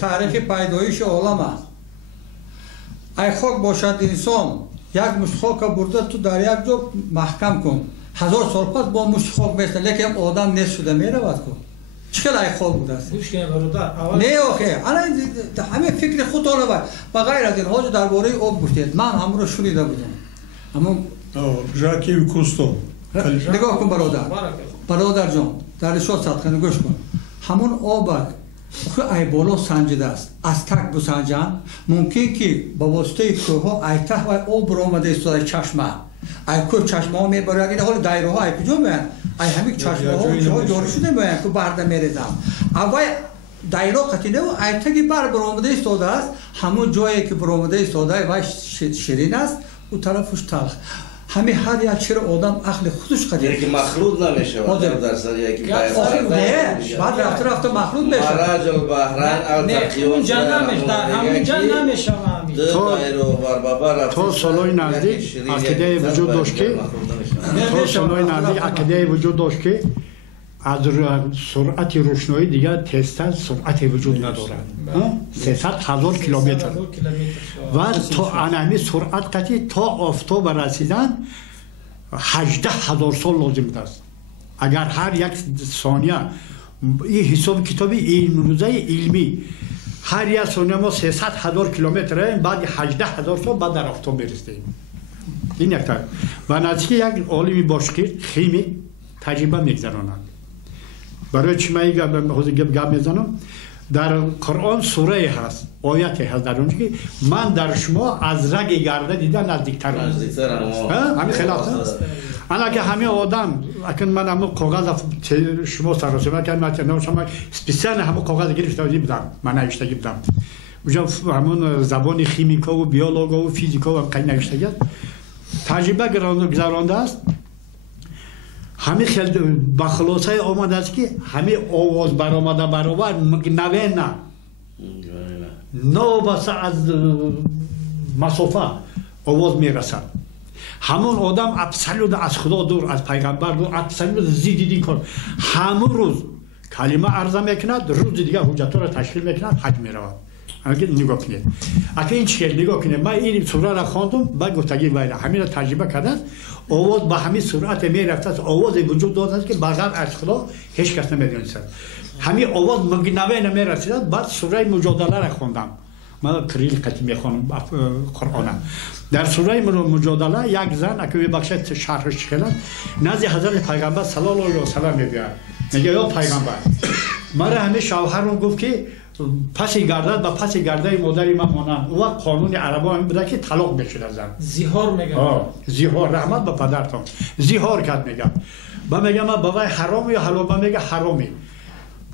تاریخ پیدایش عالم است. ای خاک باشد انسان یک مشت خاک برده تو در یک جا محکم کن. 1000 سال پس با مشت خاک میشه، لیکن آدم نیست شده میرود کن. چقدر ای خاک بوده است. گوش کنید برادر. اول نه آخه الان همه فکر خود طالبه. بغیر از این حاج درباره آب گفتید. من همون رو شنیده بودم. اما ژاکی کوستو نگاه کن برادر. برادر جان در شو صدقه گوش کن. همون آب خو ای بالا سنجیده است. از تک بسنجن ممکن که با واسطه کوه ای ته و آب آمده است در چشمه. ای کو چشمه ها میبرد این حال دایره ها ای کجا میان؟ ای همین چشمه ها جاری شده میان که برده میریزم. اول دایره قطینه و ای تگی بر آمده است است. همون جایی که برآمده است و شیرین است او طرفش تلخ. همه هر یک چیز آدم عقل خودش قدیم. یکی مخلوط نمیشه در سر یکی باید. نه، بعد رفته مخلوط میشه. مراج البحرین التقیون. اونجا نمیشه. همونجا نمیشه تو سالای نزدیک عقیده وجود داشت که تو سالای نزدیک عقیده وجود داشت که از سرعت روشنایی دیگر تستر سرعت وجود ندارد. 300,000 کیلومتر و تا انمی سرعت قطعی تا آفتاب رسیدن 18,000 سال لازم است. اگر هر یک ثانیه این حساب کتابی این روزه علمی هر یک ثانیه ما 300,000 کیلومتر بعد 18,000 سال بعد در آفتاب برسیم. این یک طرف و نزدیک یک عالمی باشقیر خیمی تجربه میگذراند. برای چی من گپ میزنم؟ در قرآن سوره هست، آیتی هست در اونجا که من در شما از رگ گرده دیدن نزدیکترم. همین خلاف هست. انا که همه آدم اکن من همون کاغذ شما سررسیمه کردم من شما اسپیسیال همون کاغذ گرفتم بودم من نوشته بودم. اونجا همون زبان شیمیکا و بیولوژی و فیزیکا و خیلی نوشته کرد. تجربه گذرانده است. همه خیلی با خلاصه آمده است که همه آواز برآمده برابر نوه نه بس از مسافه آواز میرسد. همون آدم ابسلود از خدا دور از پیغمبر دور ابسلود زیدیدی کن همون روز کلمه عرضه میکند روز دیگه حجت را تشکیل میکند حج میرود. اگه نگاه کنید اگه این چیه نگاه کنید من این سوره را خواندم بعد گفتگی وایره همین را تجربه کرده آواز با همین سرعت میرفته آواز وجود داشته که بغیر از خدا هیچ کس نمیدونست. همین آواز مگنوه نمیرسید. بعد سوره مجادله را خواندم. من کریل قطعی میخوانم قرآن. در سوره مجادله یک زن اگه بخشید شرحش کنند نزد حضرت پیغمبر صلی الله علیه و سلم میگوید میگه یا پیغمبر مرا همه شوهرم گفت که پسی گردد و پسی گرده مادری من مانم. او قانون عربا این بوده که طلاق بشه زن. زیهار میگم. زیهار رحمت به پدرتون. زیهار کرد میگم. با میگم من بابای حرام یا حلال با میگه حرامی.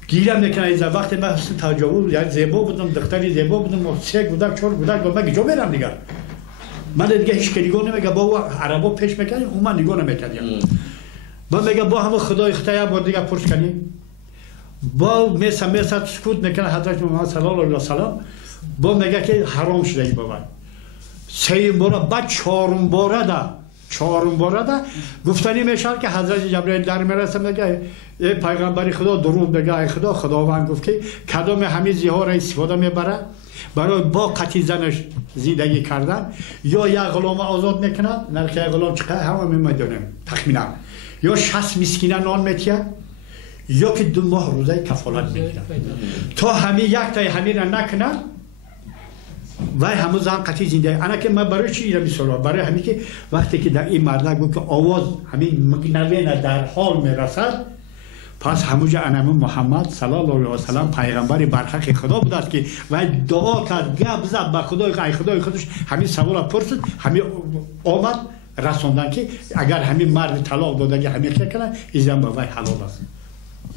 گیرم میکنه از وقتی من تجاوز یا زیبا بودم دختری زیبا بودم 3 کودک 4 کودک با من جو میرم دیگه. من دیگه هیچ نگاه نمیگه با عربا پیش میکنیم اون من نگاه نمیکنیم. با میگه با هم خدای خدای بار دیگه پرس کنیم. با میسه سکوت میکنه حضرت محمد صلی الله علیه و سلام با میگه که حرام شده ای بابا 3 بار بعد 4 بار ده گفتنی میشه که حضرت جبرئیل در میرسه میگه ای پیغمبر خدا درود بگه ای خدا خداوند گفت که کدام همه زیها را استفاده میبره برای با قطعی زنش زندگی کردن یا یک غلام آزاد میکنن نرخ یک غلام چقدر همه میدونیم تخمینا یا 60 مسکینه نان میتیه یا که 2 ماه روزه کفالت میگیرن تا همه یک تای همین را نکنن و همون زن قطعی زنده انا که من برای چی ایرا میسالم برای همین که وقتی که در این مرد گفت که آواز همین مگنوه در حال میرسد پس همونجا انم محمد صلی الله علیه و سلم پیغمبر برحق خدا بود است که و دعا کرد گپ زد به خدای خودش همین سوال پرسید همین آمد رسوندن که اگر همین مرد طلاق داده همین که کنه ایزن با وی حلال است.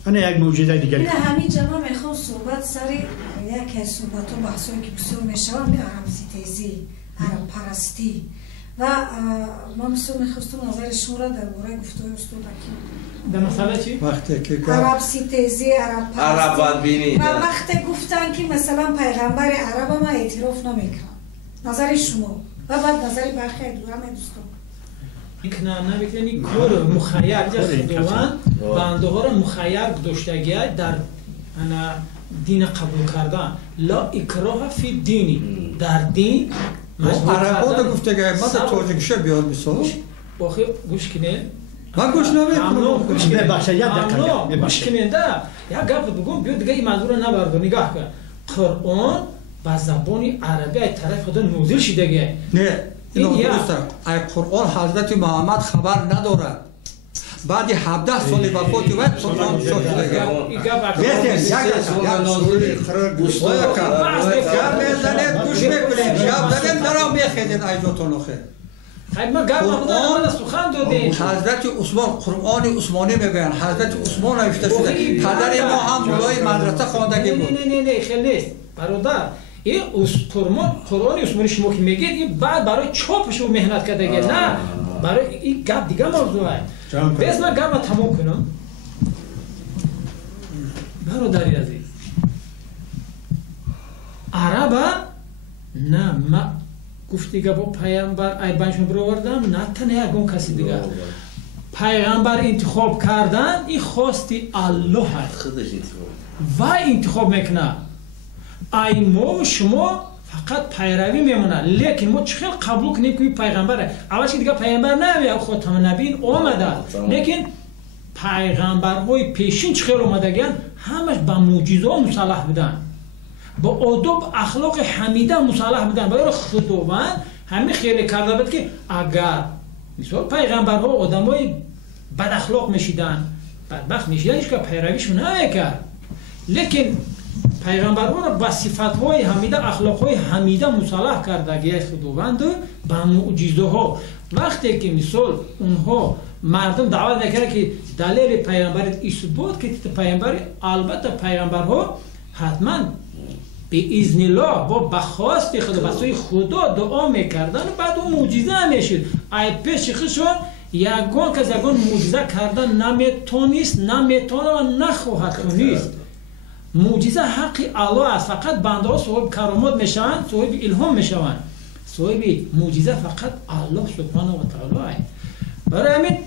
انا یک موجوده دیگری نه همین جناب میخوام صحبت سر یک از صحبت و بحثایی که بسیار میشه همین عرب ستیزی عرب پرستی و من بسیار میخواستم نظر شما را درباره گفتگوی استاد حکیم در مسئله چی؟ وقتی که عرب ستیزی عرب پرستی عرب بدبینی و وقتی گفتن که مثلا پیغمبر عرب ما اعتراف نمیکنن نظر شما و بعد نظر برخی دوام دوستان این که نمیکنی کور مخیر خداوند بنده ها را مخیر داشتگی در دین قبول کردن لا اکراه فی دینی در دین مجبور عربا کردن دا گفته که ما دا توجیکشه بیار بیسو باخی گوش کنین من گوش ممنون نمیکنم گوش کنین ببخشید، یک دقیقه، ممنون ببخشید. گوش کنین ده یک گپ بگم بیا دیگه این موضوع رو نبرد نگاه کن قرآن با زبان عربی از طرف خدا نازل شده نه اینو این درست است ای قرآن حضرت محمد خبر ندارد بعد 17 سال وفات وی قرآن شده این گپ گوش میکنیم جواب دادیم درام میخیدید ایزوتون آخه خیلی ما گپ خدا سخن دادیم حضرت عثمان قرآن عثمانی میگن حضرت عثمان نوشته شده پدر ما هم مولای مدرسه خواندگی بود نه خیلی نیست برادر این قرآن عثمانی شما که میگید این بعد برای چاپش رو مهنت کرده نه برای این گپ دیگه موضوعه بس من گپ تمام کنم برادری عزیز عربا نه ما گفتی که با پیامبر ای بنشون برآوردم نه تنها یگون کسی دیگه پیامبر انتخاب کردن این خواستی الله هست خودش انتخاب و انتخاب میکنه ای ما و شما فقط پیروی میمونه لیکن ما چخیل قبول کنیم که پیغمبره اولش دیگه پیغمبر نمیاد خاتم نبیین آمده لیکن پیغمبرهای پیشین چخیل اومدگن همش با معجزه مسلح بودن با آداب اخلاق حمیده مسلح بودن برای خداوند همین خیلی کرده بود که اگر مثلا پیغمبرها آدمای بد اخلاق میشیدن بدبخت میشیدن هیچ که پیرویشون نمیکرد لیکن پیغمبرها را با صفت‌های حمیده اخلاق‌های حمیده مسلح کرده خداوند با معجزه ها وقتی که مثال اونها مردم دعوت میکنه که دلیل پیغمبرت اثبات که پیغمبر البته پیغمبرها حتما به اذن الله با بخواست خدا واسه خدا دعا میکردن بعد اون معجزه میشد ای پیش خودشون یگان که یگان معجزه کردن نمیتونه و نخواهد کنیست معجزه حق الله است فقط بنده ها صاحب کرامات میشوند صاحب الهام میشوند صاحب معجزه فقط الله سبحانه و تعالی است برای همین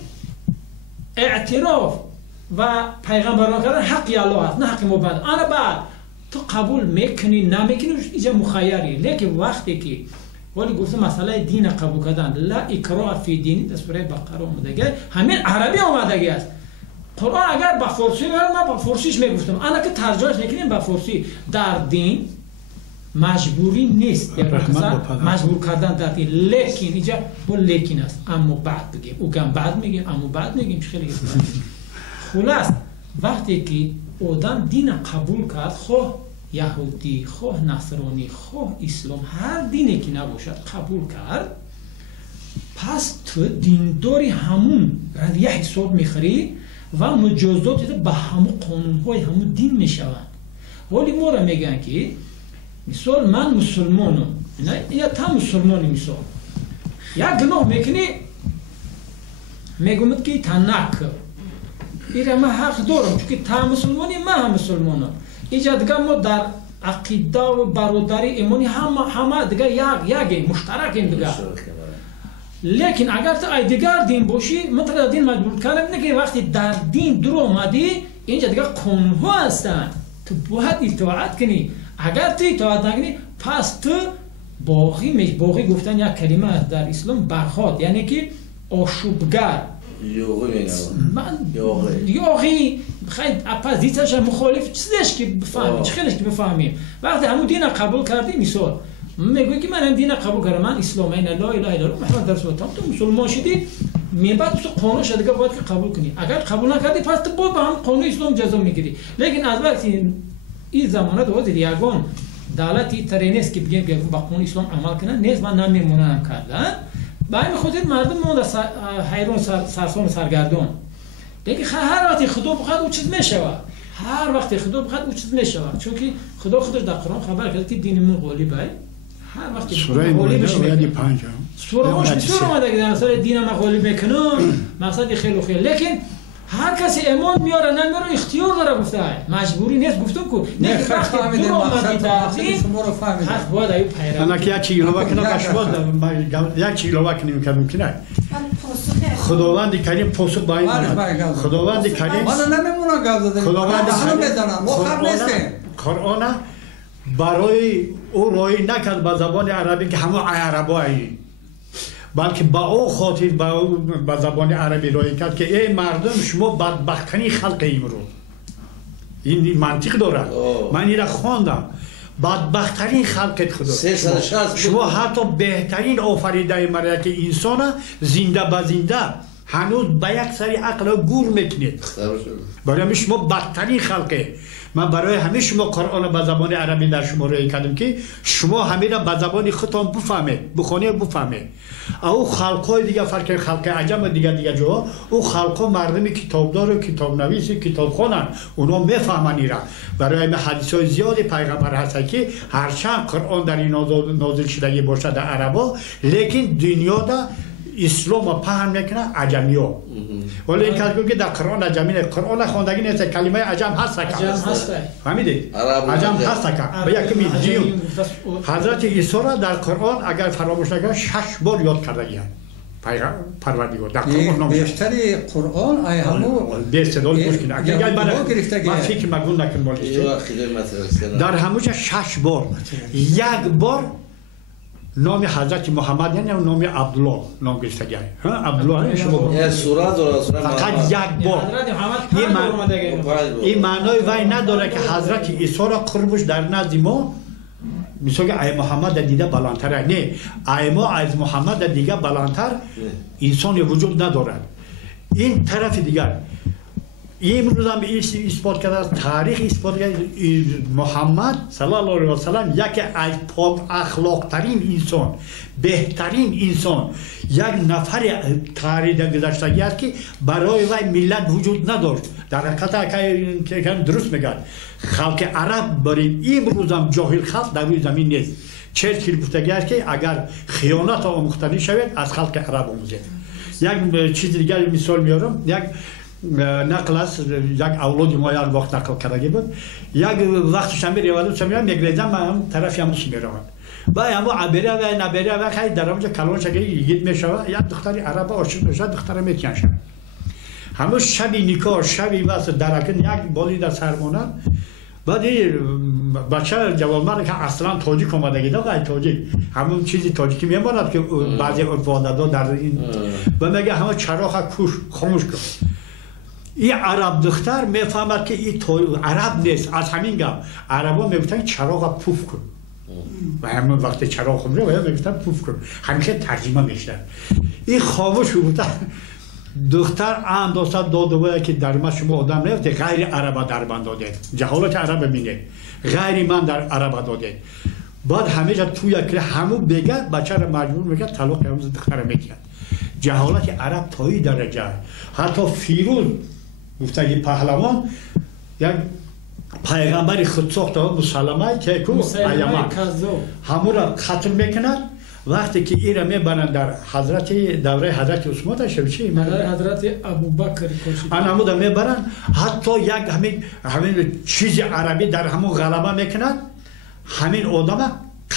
اعتراف و پیغمبران کردن حق الله است نه حق ما بنده انا بعد تو قبول میکنی نمیکنی اینجا مخیری لیکن وقتی که ولی گفته مسئله دین قبول کردن لا اکراه فی دین در سوره بقره اومده همین عربی اومده است قرآن اگر با فارسی میاد من با فارسیش میگفتم انا که ترجمهش میکنیم با فارسی در دین مجبوری نیست مجبور کردن در دین لیکن اینجا با لیکن است اما بعد بگیم او گم بعد میگیم اما بعد میگیم خیلی خلاص وقتی که آدم دین قبول کرد خواه یهودی خواه نصرانی خواه اسلام هر دینی که نباشد قبول کرد پس تو دینداری همون رویه حساب میخوری و مجازات به همون قانونهای همون دین میشوند ولی ما را میگن که مثال من مسلمانم یا تا مسلمانی مثال یک گناه میکنی میگومد که تا نکر ایره من حق دارم چون که تا مسلمانی من هم مسلمانم اینجا دیگه ما در عقیده و برادری ایمانی همه دیگه یک مشترکیم دیگه لیکن اگر تو ای دیگر دین باشی مثلا دین مجبور کردن نه که وقتی در دین در اومدی اینجا دیگه قانون ها هستن تو باید اطاعت کنی اگر تو اطاعت نکنی پس تو باقی گفتن یک کلمه است در اسلام برخواد یعنی که آشوبگر یاغی خیلی اپوزیتش مخالف چیزش که بفهمیم چیزش که بفهمیم وقتی همون دین قبول کردی مثال میگوی که من هم دین قبول کردم من اسلام این لا اله الا الله محمد رسول الله تو مسلمان شدی من بعد تو قانون شده که باید که قبول کنی اگر قبول نکردی پس تو با هم قانون اسلام جزا میگیری لیکن از وقتی این زمانه دوازد یگان دولتی ترینست که بگیم که با قانون اسلام عمل کنن نیست من نمیمونم کردن با این خودت مردم مونده حیران سرسام سرگردان دیگه هر وقتی خدا بخواد او چیز میشود هر وقتی خدا بخواد او چیز میشود چون که خدا خودش در قرآن خبر کرد که دین ما غالبه هر وقتی سوره مولده یعنی 5 سوره مش بسیار اومده که در اصل دین ما غالب میکنم مقصد خیلی خیلی لیکن هر کسی ایمان میاره نمیاره اختیار داره گفته مجبوری نیست گفتم کو نه وقتی تو اومدی در دین حق باید ایو پیروی انا که یک چیلو کنه کشواد یک چیلو کنیم که ممکنه خداوند کریم پاسخ با این خداوند کریم من نمیمونم گفت دادم خداوند منو میزنم ما خبر نیستیم قرآن برای او روی نکرد به زبان عربی که همه عربایی، بلکه با او خاطر با زبان عربی روی کرد که ای مردم شما بدبختنی خلق امروز. این منطق دارد. من این را خواندم. بدبخترین خلقت خدا شما حتی بهترین آفریده مرا که انسان زنده به زنده هنوز به یک سری عقل گور میکنید. برای شما بدترین خلقه. من برای همه شما قرآن به زبان عربی در شما روی کردم که شما همه را به زبان خودتان بفهمید، بخونید بفهمید. او خلقای دیگه فرق خلق عجم دیگه جا، او خلقا مردمی کتابدار و کتاب نویس کتاب خوانن، اونا میفهمن ایرا. برای همه حدیثای زیاد پیغمبر هست که هرچند قرآن در این نازل شدگی باشه در عربا، لیکن دنیا دا اسلام پهن میکنه عجمی ها. ولی این کلمه که در قرآن عجمی نه، قرآن خواندگی نیست، کلمه عجم هست که فهمیدید؟ عجم هست که به یکمی دیون حضرت عیسی را در قرآن اگر فراموش نکنه 6 بار یاد کرده گیرن پروردگار در قرآن بیشتری قرآن ای همو به استدلال مشکل اگر من فکر مگون نکن مالیش در هموش 6 بار یک بار نام حضرت محمد یعنی نام عبدالله نام گرفته گیره عبدالله شما سوره داره فقط یک بار این معنای وای نداره که حضرت عیسی را قربش در نزد ما مثل که ای محمد دیده بلندتره، نه ای ما از محمد دیگه بلندتر انسان وجود ندارد. این طرف دیگر امروز هم اثبات کرده است، تاریخ اثبات کرده محمد صلی الله علیه و سلم یکی از پاک اخلاق ترین انسان، بهترین انسان، یک نفر تاریخ گذشتگی است که برای وی ملت وجود نداشت. در حقیقت که درست میگن خلق عرب برای امروز هم جاهل خلق در روی زمین نیست. چرچیل گفتگی است که اگر خیانت آموختنی شود از خلق عرب آموزید. یک چیز دیگر مثال میارم، یک نقل است، یک اولادی ما یک وقت نقل کرده بود، یک وقت شنبه ریوالد شمیرم یک لیزم هم طرفی هموش میروند و همو عبیره و نبیره و خیلی در همونجا کلان شده یگید میشود یک دختری عربه عاشق میشود دختره میتینشد همو شبی نکاح شبی واسه درکن یک بالی در سرمانن بعد بچه جوانمرد که اصلا تاجیک آمده گیده و تاجیک همون چیزی تاجیکی میماند که بعضی عرفادادا در این و میگه همه چراغ خاموش کن. این عرب دختر میفهمد که این عرب نیست، از همین گم عربا میگفتن چراغ پوف کن و همون وقت چراغ خمره و میگفتن پوف کن، همیشه ترجمه میشن. این خاموش بودن دختر اندازه داده بود که در ما شما آدم نفته غیر عربا در من داده، جهالت عرب مینه غیر من در عربا داده. بعد همیشه توی که همو بگه بچه را مجبور میگه طلاق همون دختر میکرد. جهالت عرب تا این درجه حتی فیروز گفته پهلوان یک پیغمبر خود ساخته مسلمه که ایمان همون را ختم میکنند. وقتی که این را میبرند در دوره حضرت عثمان تشریف حضرت ابوبکر آن همون را میبرند حتی یک همین چیز عربی در همون غلبه میکنند، همین آدم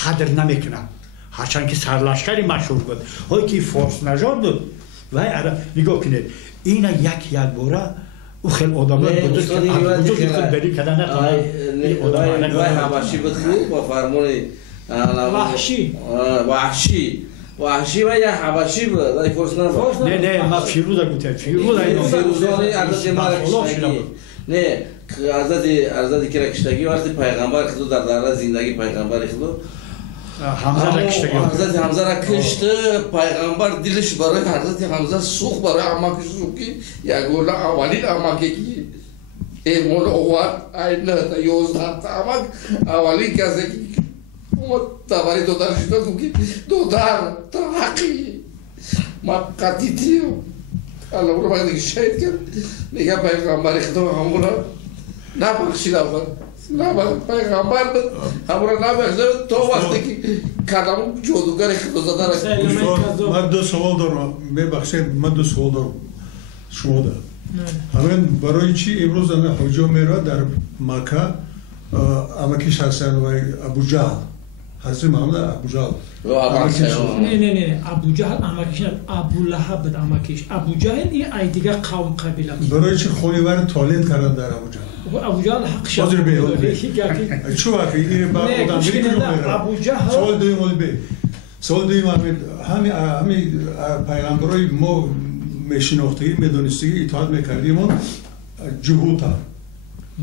قدر نمیکنند هرچند که سرلشکری مشهور بود هایی که فارس نژاد بود و نگاه کنید این یک باره او خیلی آدمات بود که وجود خود بری کردن نکنه وای حبشی بود خوب با فرمون وحشی و یا حبشی بود وای فارس نبود نه ما فیروز گفتم فیروزانی حضرت مرکشتگی نه حضرت کرکشتگی وقتی پیغمبر خود در دره زندگی پیغمبر خود حضرت حمزه را کشته پیغمبر دلش برای حضرت حمزه سوخت برای اماکی سوخی یک گوله اولین اماکی که ایمون اوار اینه تا 11 اماک اولین کسی که تباری دودار شده که دودار تا حقی ما قطیتیم الله برو باید شهید کرد میگه پیغمبر خدا همون را نبخشید اول پیغمبر بود همون را نبخشید تو وقتی که کلام جادوگر خدا زده را من دو سوال دارم ببخشید من دو سوال دارم شما دارم همین برای چی امروز حجا میره در مکه امکیش هستن و ابو جهل حضرت محمد ابو جهل نه ابو جهل امکیش ابو لهب بود امکیش ابو جهل این ای دیگه قوم قبیله برای چی خونیور تولید کردن در ابو جهل ابو جهل حقش بازر به چو وقتی این با آدم ابو جهل سوال دویم ولی به سوال دویم همین پیغمبرای ما میشناختیم میدونستیم اطاعت میکردیم اون جهوتا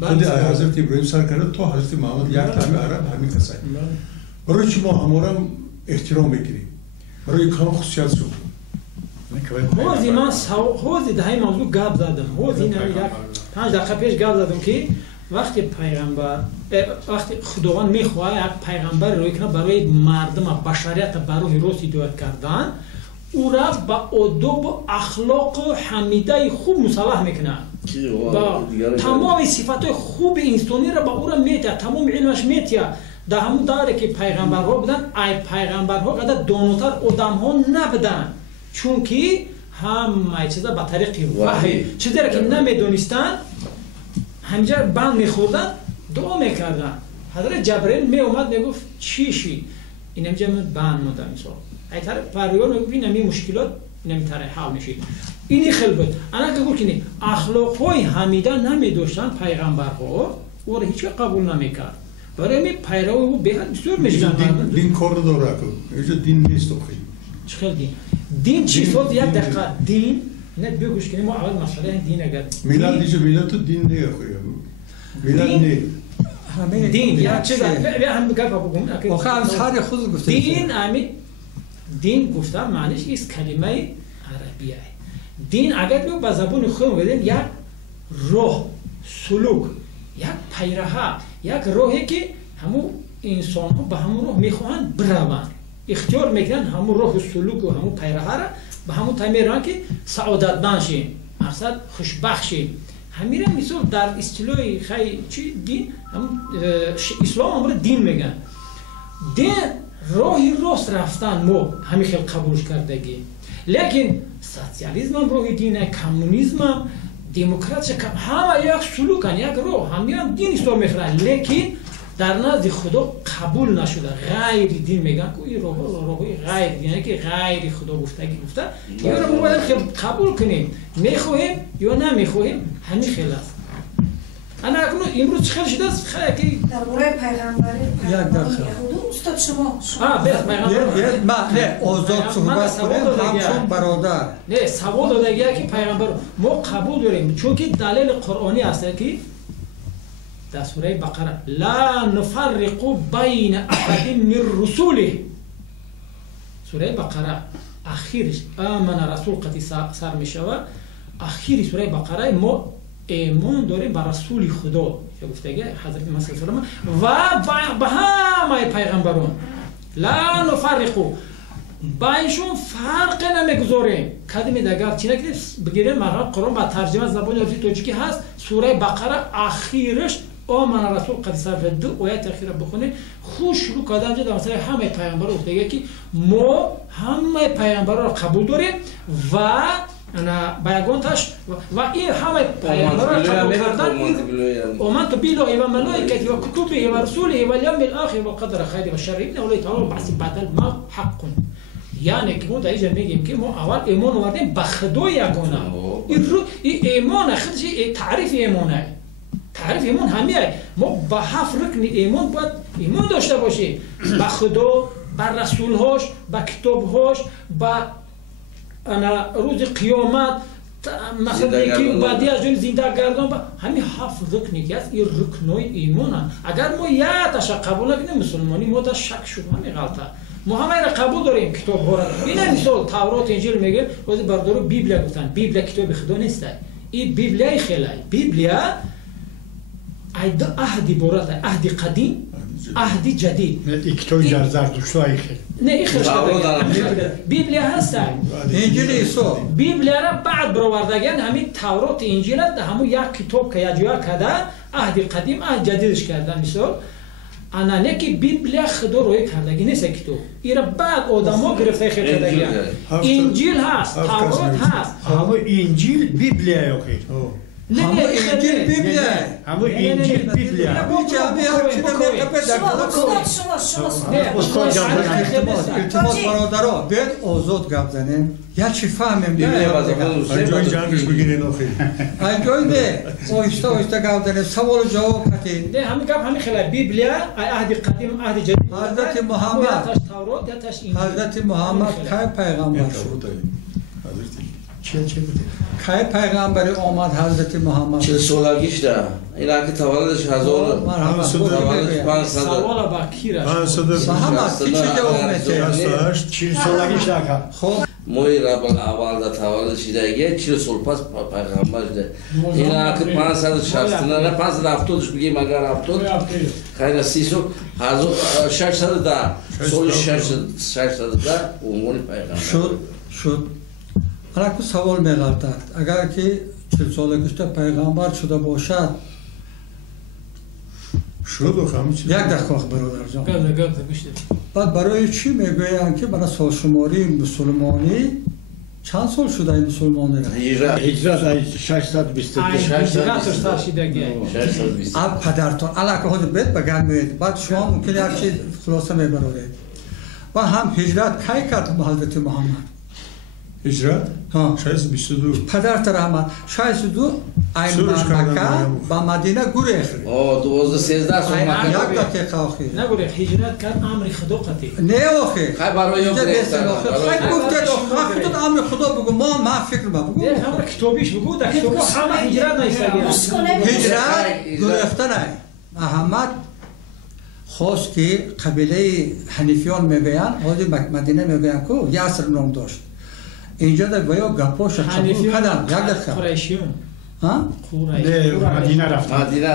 خود حضرت ابراهیم سر کرد تا حضرت محمد یک همه عرب همین کسایی برای چی ما همارم احترام میکنیم برای کام خصوصیت شد هوزی من هوزی ده این موضوع گپ زدم هوزی این یک 5 دقیقه پیش گپ زدم که وقتی پیغمبر وقتی خداوند میخواد یک پیغمبر روی کنه برای مردم بشریت برای روز هدایت کردن او را با ادب و اخلاق و حمیده خوب مصالح میکنه با تمام صفات خوب انسانی را با او را میته تمام علمش میته در همون داره که پیغمبرها بودن ای پیغمبرها قدر داناتر آدم ها نبودن چون که همه چیزا با طریق وحی چیزی را که نمیدونستن همینجا بند میخوردن دعا میکردن حضرت جبرئیل می اومد میگفت چی شی این همینجا من بند مودم مثلا ای طرف پروردگار میگفت این همین مشکلات این طرح حل میشه اینی خیلی بود انا که گفت که اخلاقای حمیده نمیداشتن پیغمبرها او را هیچ قبول نمیکرد برای می پیرو او بهت بسیار میشدن دین کار داره که اینجا دین نیست آخه چخیل دین چی صد یک دقیقه دین نه بگوش کنیم ما اول مسئله دین اگر میلاد دیگه میلاد تو دین نه آخه میلاد نه همه دین یا چیز هم گفت بگم آخه از هر خود گفته دین دین گفتم معنیش است کلمه عربیه دین اگر بیو با زبان خودمون بگیم یک روح سلوک یک پیرها یک راهی که همون انسان ها به همون راه میخواهند بروند اختیار میکنن همون راه سلوک و همون پیرها را به همون تعمیران که سعادتمند شیم مقصد خوشبخت شیم همین را مثال در اصطلاح خیلی چی دین همون اسلام هم دین میگن دین راهی راست رفتن ما همین خیلی قبولش کردگی لیکن سوسیالیسم هم راه دینه کمونیسم هم دموکراسی همه یک سلوکن یک راه همین دین اسلام میخورن لیکن در نزد خدا قبول نشده غیر دین میگن که این راهی غیر دینه که غیر خدا گفته یا را ما باید خیلی قبول کنیم میخواهیم یا نمیخواهیم همین خیلی است انا اکنون امروز چه خیلی شده است خیلی که درباره پیغمبری استاد شما نه آزاد صحبت کنیم همچون برادر نه سوال دادگیه که پیغمبر ما قبول داریم چون که دلیل قرآنی است که در سوره بقره لا نفرق بین احد من رسوله سوره بقره اخیرش آمن رسول قتی سر می شود اخیر سوره بقره ما ایمان داریم بر رسول خدا که گفتگی حضرت مسیح سلام و به همه پیغمبران لا نفرق بینشون فرق نمیگذاریم کدومی دیگر چیه که بگیریم مرحله قرآن با ترجمه زبان تاجیکی هست سوره بقره اخیرش آمن رسول قد سر دو آیت اخیره بخونید خوش رو کدام جدا مثلا همه پیامبران گفته که ما همه پیامبران را قبول داریم و بیاگونتش و این همه پیامبران را قبول کردن آمنت بالله و ملائکته و کتبه و رسوله و الیوم الاخر و قدر خیر و شر ان الله تعالی بعث بعد الموت حق یعنی که ما در اینجا میگیم که ما اول ایمان آوردیم به خدا یگانه این ایمان خودش تعریف ایمانه تعریف ایمان همیه ما با 7 رکن ایمان باید ایمان داشته باشیم به خدا به رسولهاش به کتابهاش به روز قیامت مثلا یکی بعدی از جون زنده گردان همین 7 رکنی که است این رکنای ایمان اگر ما یادش قبول نکنیم مسلمانی ما در شک شد همین غلطه ما همه را قبول داریم کتاب ها را این مثال تورات انجیل میگه واسه بردارو بیبل گفتن بیبل کتاب خدا نیست این بیبل خیلی بیبل عهد عبارت عهد قدیم عهد جدید این کتاب زرتشتای خیلی نه این خیلی بیبل هست انجیل عیسی بیبل را بعد برآوردگان همین تورات انجیل ده همون یک کتاب که یجوا کرده عهد قدیم عهد جدیدش کردن مثال انا نه که بیبل خدا روی کردگی نیست کتاب ایرا بعد آدما گرفته خیلی کردگی انجیل هست تورات هست همه انجیل بیبل یا همون انجیل بیبلیه همون انجیل بیبلیه استاد جان التماس برادرها بیاید آزاد گپ زنیم یا چی فهمیم انجام جنگش بگیرین آخی انجام ده آهسته آهسته گپ زنیم سوال و جواب کردیم ده همین گپ همین خیلی بیبلیا عهد قدیم عهد جدید حضرت محمد حضرت محمد کی پیغمبر شد کی پیغمبری آمد حضرت محمد 40 سالگیش ده اینا که تولدش 1000 تولدش 500 سوال با کی را محمد کی چه جواب میده 40 سالگیش ده خب موی رب اول ده تولدش ده 40 سال پس پیغمبر ده اینا که 560 نه 570 بگیم اگر 70 خیلی 300 1600 ده سال 600 ده عمر پیغمبر شد حالا که سوال می‌گردد اگر که 40 سال گذشته پیغمبر شده باشد شد و خمس یک دقیقه برادر جان گفت بعد برای چی میگویند که برای سالشماری مسلمانی چند سال شده این مسلمانی را هجرت 622 اب پدرتان علاقه خود بیت بگن میید بعد شما ممکنه یک چیز خلاصه میبرید و هم هجرت کی کرد حضرت محمد هجرت ها 622 پدرت رحمت 622 این مکه با مدینه گریخت آه 12 13 سال یک دقیقه آخی نگوره هجرت کرد امر خدا قطعی نه آخی خیلی برای اینجا گرفتن خیلی گفته خودت امر خدا بگو ما فکر ما بگو ده همه کتابیش بگو در کتاب همه هجرت نیستگی هجرت گرفتن احمد خواست که قبیله حنیفیان میگویند حاضر مدینه میگویند که یاسر نام داشت اینجا در بایا گپاش قبول کردم یک دقیقه قریشیون ها مدینه رفت مدینه